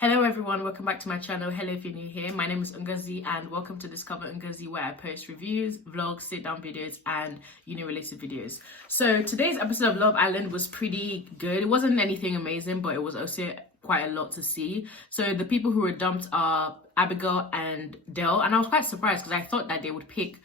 Hello everyone, welcome back to my channel. Hello if you're new here. My name is Ngozi and welcome to Discover Ngozi, where I post reviews, vlogs, sit down videos and uni related videos. So today's episode of Love Island was pretty good. It wasn't anything amazing, but it was also quite a lot to see. So the people who were dumped are Abigail and Dale, and I was quite surprised because I thought that they would pick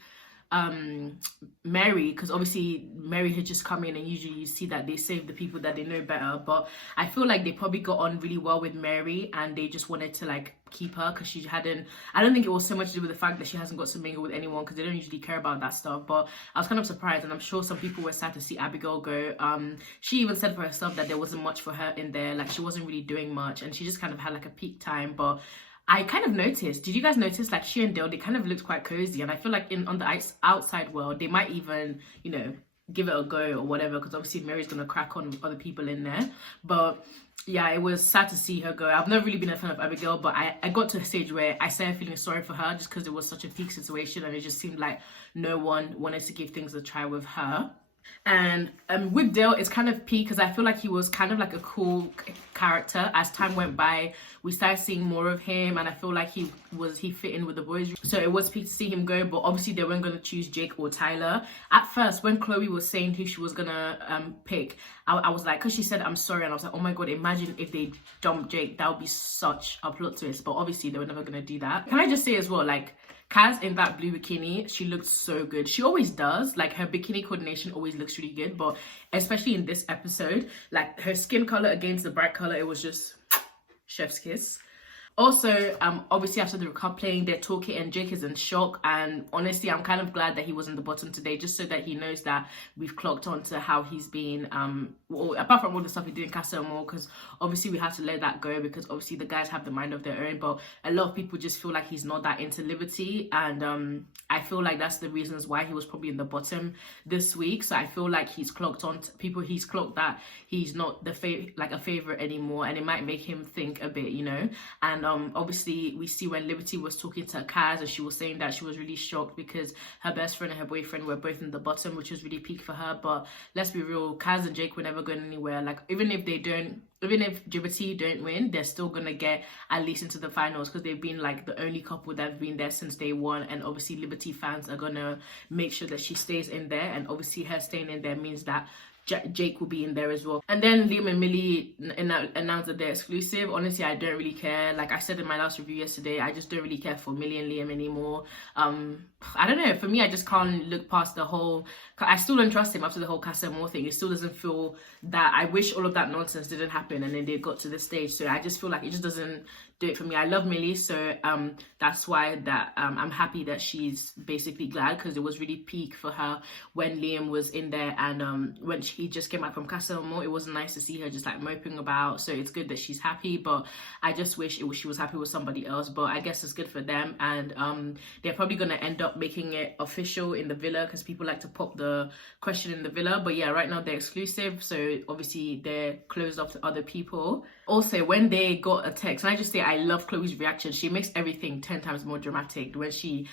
Mary, because obviously Mary had just come in and usually you see that they save the people that they know better, but I feel like they probably got on really well with Mary and they just wanted to like keep her because she hadn't, I don't think it was so much to do with the fact that she hasn't got to mingle with anyone because they don't usually care about that stuff. But I was kind of surprised, and I'm sure some people were sad to see Abigail go. She even said for herself that there wasn't much for her in there, like she wasn't really doing much and she just kind of had like a peak time. But I kind of noticed, did you guys notice, like she and Dale, they kind of looked quite cozy, and I feel like on the outside world they might even, you know, give it a go or whatever, because obviously Mary's gonna crack on with other people in there. But yeah, it was sad to see her go. I've never really been a fan of Abigail, but I got to a stage where I started feeling sorry for her just because it was such a peak situation and it just seemed like no one wanted to give things a try with her. And with Dale, it's kind of peak because I feel like he was kind of like a cool character. As time went by, we started seeing more of him, and I feel like he fit in with the boys. So it was peak to see him go, but obviously they weren't going to choose Jake or Tyler. At first, when Chloe was saying who she was gonna pick, I was like, because she said I'm sorry, and I was like, oh my god, imagine if they dumped Jake. That would be such a plot twist. But obviously they were never gonna do that. Can I just say as well, like, Kaz in that blue bikini, she looked so good. She always does. Like, her bikini coordination always looks really good, but especially in this episode, like her skin color against the bright color, it was just chef's kiss. Also, obviously after the coupling, they're talking and Jake is in shock, and honestly I'm kind of glad that he was in the bottom today, just so that he knows that we've clocked on to how he's been, well, apart from all the stuff he did in Casa Amor, because obviously we have to let that go because obviously the guys have the mind of their own, but a lot of people just feel like he's not that into Liberty, and I feel like that's the reasons why he was probably in the bottom this week. So I feel like he's clocked on to people, he's clocked that he's not the a favorite anymore, and it might make him think a bit, you know. And obviously we see when Liberty was talking to Kaz and she was saying that she was really shocked because her best friend and her boyfriend were both in the bottom, which was really peak for her. But let's be real, Kaz and Jake were never going anywhere. Like, even if Liberty don't win, they're still gonna get at least into the finals because they've been like the only couple that have been there since day one, and obviously Liberty fans are gonna make sure that she stays in there, and obviously her staying in there means that Jake will be in there as well. And then Liam and Millie announced that they're exclusive. Honestly, I don't really care. Like I said in my last review yesterday, I just don't really care for Millie and Liam anymore. I don't know, for me, I just can't look past the whole, I still don't trust him after the whole Casa Amor thing. It still doesn't feel that, I wish all of that nonsense didn't happen and then they got to this stage. So I just feel like it just doesn't do it for me. I love Millie, so that's why that I'm happy that she's basically glad, because it was really peak for her when Liam was in there, and when he just came back from Casa Amor, it was nice to see her just like moping about. So it's good that she's happy, but I just wish she was happy with somebody else. But I guess it's good for them, and they're probably gonna end up making it official in the villa because people like to pop the question in the villa. But yeah, right now they're exclusive, so obviously they're closed off to other people. Also, when they got a text, and I just say I love Chloe's reaction. She makes everything 10 times more dramatic when she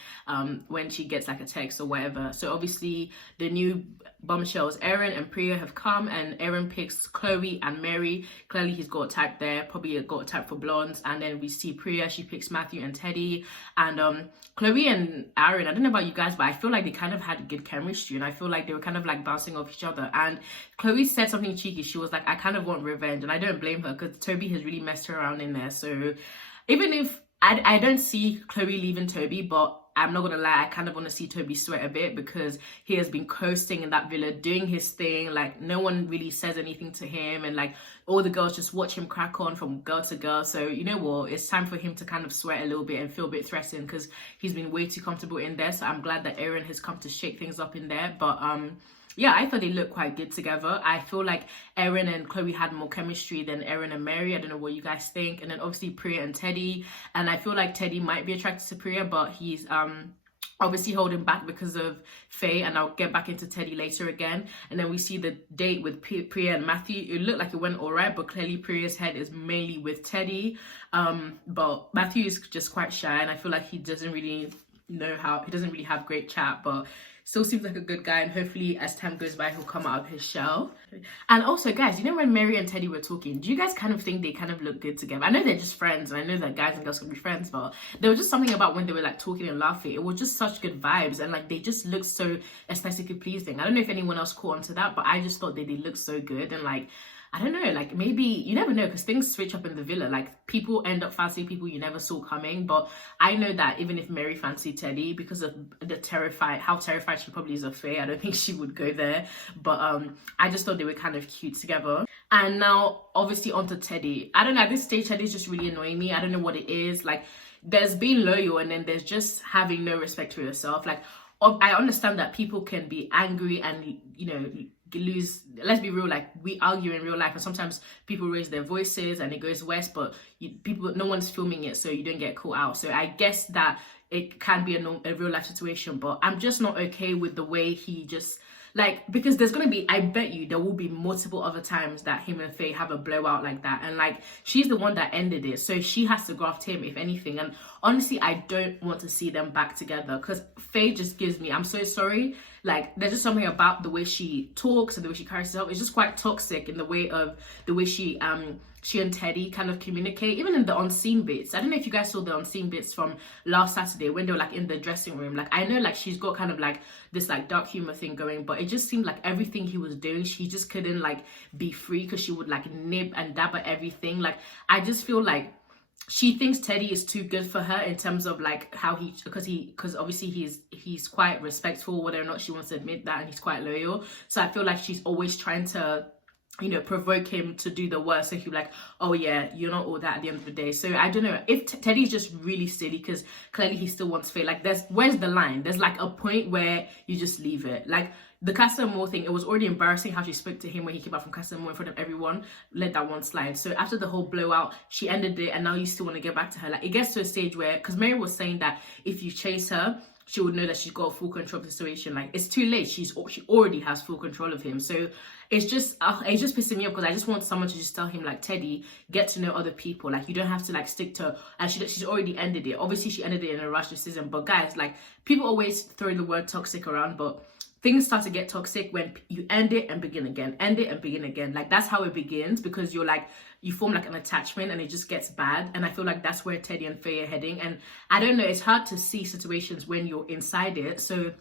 gets like a text or whatever. So obviously the new bombshells, Aaron and Priya, have come, and Aaron picks Chloe and Mary. Clearly he's got a type there, probably got a type for blondes. And then we see Priya, she picks Matthew and Teddy. And Chloe and Aaron, I don't know about you guys, but I feel like they kind of had good chemistry, and I feel like they were kind of like bouncing off each other. And Chloe said something cheeky. She was like, I kind of want revenge, and I don't blame her because Toby has really messed her around in there. So even if I don't see Chloe leaving Toby, but I'm not gonna lie, I kind of want to see Toby sweat a bit because he has been coasting in that villa, doing his thing. Like, no one really says anything to him, and like all the girls just watch him crack on from girl to girl. So you know what, it's time for him to kind of sweat a little bit and feel a bit threatened because he's been way too comfortable in there. So I'm glad that Aaron has come to shake things up in there. But yeah, I thought they looked quite good together. I feel like Aaron and Chloe had more chemistry than Aaron and Mary. I don't know what you guys think. And then obviously Priya and Teddy. And I feel like Teddy might be attracted to Priya, but he's obviously holding back because of Faye, and I'll get back into Teddy later again. And then we see the date with Priya and Matthew. It looked like it went all right, but clearly Priya's head is mainly with Teddy. But Matthew is just quite shy, and I feel like he doesn't really have great chat, but still seems like a good guy, and hopefully as time goes by he'll come out of his shell. And also, guys, you know when Mary and Teddy were talking, do you guys kind of think they kind of look good together? I know they're just friends, and I know that guys and girls can be friends, but there was just something about when they were like talking and laughing, it was just such good vibes, and like they just looked so aesthetically pleasing. I don't know if anyone else caught onto that, but I just thought that they looked so good. And like, I don't know, like maybe, you never know, because things switch up in the villa. Like people end up fancying people you never saw coming. But I know that even if Mary fancied Teddy, because of the how terrified she probably is of Faye, I don't think she would go there. But I just thought they were kind of cute together. And now obviously onto Teddy. I don't know, at this stage Teddy's just really annoying me. I don't know what it is. Like there's being loyal, and then there's just having no respect for yourself. Like I understand that people can be angry and, you know, lose, let's be real, like we argue in real life, and sometimes people raise their voices and it goes west, but no one's filming it, so you don't get caught out. So I guess that it can be a real life situation, but I'm just not okay with the way he just, like, because there's gonna be, I bet you there will be multiple other times that him and Faye have a blowout like that, and like she's the one that ended it, so she has to graft him if anything. And honestly, I don't want to see them back together, because Faye just gives me, I'm so sorry, like there's just something about the way she talks and the way she carries herself. It's just quite toxic in the way she and Teddy kind of communicate, even in the unseen bits. I don't know if you guys saw the unseen bits from last Saturday when they were like in the dressing room. Like I know like she's got kind of like this like dark humor thing going, but it just seemed like everything he was doing, she just couldn't like be free, because she would like nib and dab at everything. Like I just feel like she thinks Teddy is too good for her in terms of like how because obviously he's quite respectful, whether or not she wants to admit that, and he's quite loyal. So I feel like she's always trying to, you know, provoke him to do the worst, so he'll be like, oh yeah, you're not all that at the end of the day. So I don't know if Teddy's just really silly, because clearly he still wants Faye. Like where's the line? There's like a point where you just leave it. Like the Casa Amor thing, it was already embarrassing how she spoke to him when he came out from Casa Amor in front of everyone. Let that one slide. So after the whole blowout, she ended it, and now you still want to get back to her. Like it gets to a stage where, because Mary was saying that if you chase her, she would know that she's got full control of the situation. Like it's too late. She already has full control of him. So it's just pissing me off, because I just want someone to just tell him like, Teddy, get to know other people. Like you don't have to like stick to, and she's already ended it. Obviously she ended it in a rush decision, but guys, like people always throw the word toxic around, but things start to get toxic when you end it and begin again, end it and begin again. Like that's how it begins, because you form like an attachment and it just gets bad. And I feel like that's where Teddy and Faye are heading. And I don't know, it's hard to see situations when you're inside it. So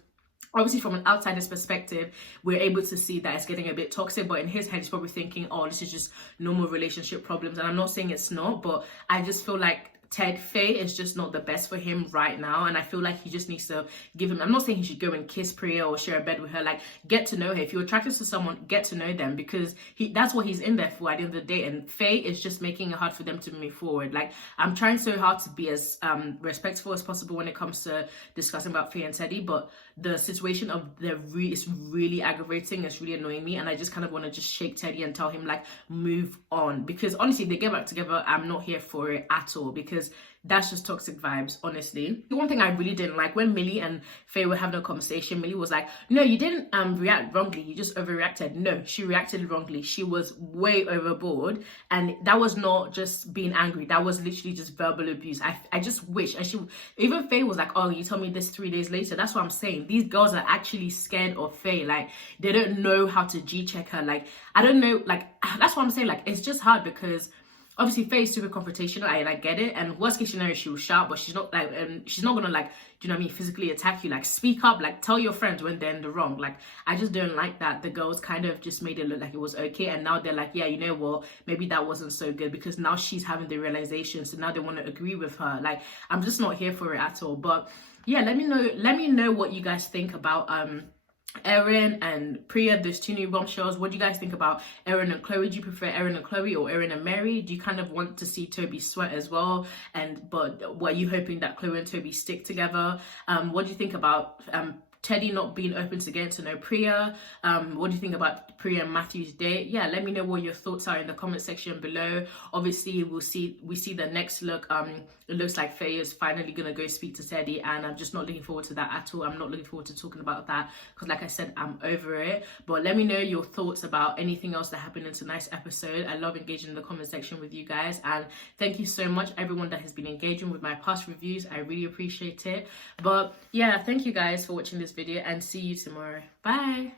obviously from an outsider's perspective, we're able to see that it's getting a bit toxic, but in his head he's probably thinking, oh, this is just normal relationship problems. And I'm not saying it's not, but I just feel like Faye is just not the best for him right now, and I feel like he just needs to give him, I'm not saying he should go and kiss Priya or share a bed with her, like get to know her. If you're attracted to someone, get to know them, because that's what he's in there for at the end of the day. And Faye is just making it hard for them to move forward. Like I'm trying so hard to be as respectful as possible when it comes to discussing about Faye and Teddy, but the situation of is really aggravating, it's really annoying me, and I just kind of want to just shake Teddy and tell him like move on, because honestly if they get back together, I'm not here for it at all, because that's just toxic vibes, honestly. The one thing I really didn't like, when Millie and Faye were having a conversation, Millie was like, no, you didn't react wrongly, you just overreacted. No, she reacted wrongly. She was way overboard, and that was not just being angry, that was literally just verbal abuse. I just wish, and even Faye was like, oh, you told me this 3 days later. That's what I'm saying. These girls are actually scared of Faye. Like they don't know how to G-check her. Like I don't know, like that's what I'm saying. Like it's just hard, because obviously Faye is super confrontational, and I get it, and worst case scenario she will shout, but she's not like she's not gonna like, do you know what I mean, physically attack you. Like speak up, like tell your friends when they're in the wrong. Like I just don't like that the girls kind of just made it look like it was okay, and now they're like, yeah, you know what, maybe that wasn't so good, because now she's having the realization, so now they want to agree with her. Like I'm just not here for it at all. But yeah, let me know what you guys think about Erin and Priya, those two new bombshells. What do you guys think about Erin and Chloe? Do you prefer Erin and Chloe or Erin and Mary? Do you kind of want to see Toby sweat as well? But were you hoping that Chloe and Toby stick together? What do you think about Teddy not being open to getting to know Priya? What do you think about Priya and Matthew's date? Yeah, let me know what your thoughts are in the comment section below. Obviously, we see the next look. It looks like Faye is finally gonna go speak to Teddy, and I'm just not looking forward to that at all. I'm not looking forward to talking about that, because like I said, I'm over it. But let me know your thoughts about anything else that happened in tonight's episode. I love engaging in the comment section with you guys, and thank you so much everyone that has been engaging with my past reviews. I really appreciate it. But yeah, thank you guys for watching this this video and see you tomorrow. Bye.